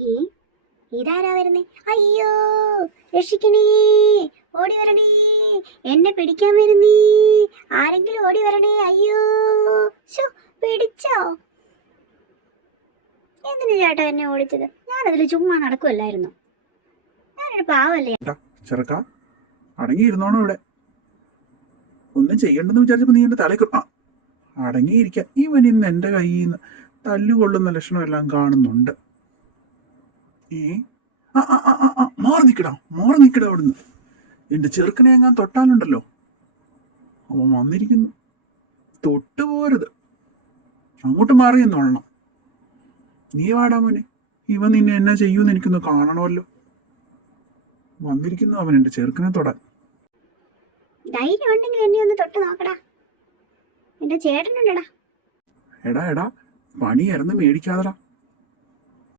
ഈ ഇതാരാ വരുന്നേ? അയ്യോ, രക്ഷിക്കണേ, ഓടി വരണേ, എന്നെ പിടിക്കാൻ വരുന്നേ, ആരെങ്കിലും ഓടി വരണേ. അയ്യോ, ശോ, പിടിച്ചോ? എന്തിനു ചേട്ടാ എന്നെ ഓടിച്ചത്? ഞാനതിൽ ചുമ്മാ നടക്കുമല്ലായിരുന്നു. ഞാനൊരു പാവല്ലേ. ചെറുക്ക അടങ്ങിയിരുന്നോണോ ഇവിടെ? ഒന്നും ചെയ്യണ്ടെന്ന് വിചാരിച്ചപ്പോ നീ എന്റെ തലക്ക് അടങ്ങിയിരിക്ക. ഇവൻ ഇന്ന് എന്റെ കയ്യിൽ നിന്ന് തല്ലുകൊള്ളുന്ന ലക്ഷണമെല്ലാം കാണുന്നുണ്ട്. മാറി നിക്കടാ അവിടുന്ന്. എന്റെ ചെറുക്കനെ എങ്ങാൻ തൊട്ടാലുണ്ടല്ലോ, അവൻ വന്നിരിക്കുന്നു. തൊട്ടുപോരുത്, അങ്ങോട്ട് മാറിയെന്നോളണം. നീ വാടാ മോനെ, ഇവൻ നിന്നെ എന്നാ ചെയ്യൂന്ന് എനിക്കൊന്ന് കാണണമല്ലോ. വന്നിരിക്കുന്നു അവൻ എന്റെ ചെറുക്കനെ തൊടാൻ. ധൈര്യം ഉണ്ടെങ്കിൽ എന്നെ ഒന്ന് തൊട്ട് നോക്കടാ, എന്റെ ചേട്ടനുണ്ടടാ. എടാ പണി ഇറന്ന് മേടിക്കാതടാ.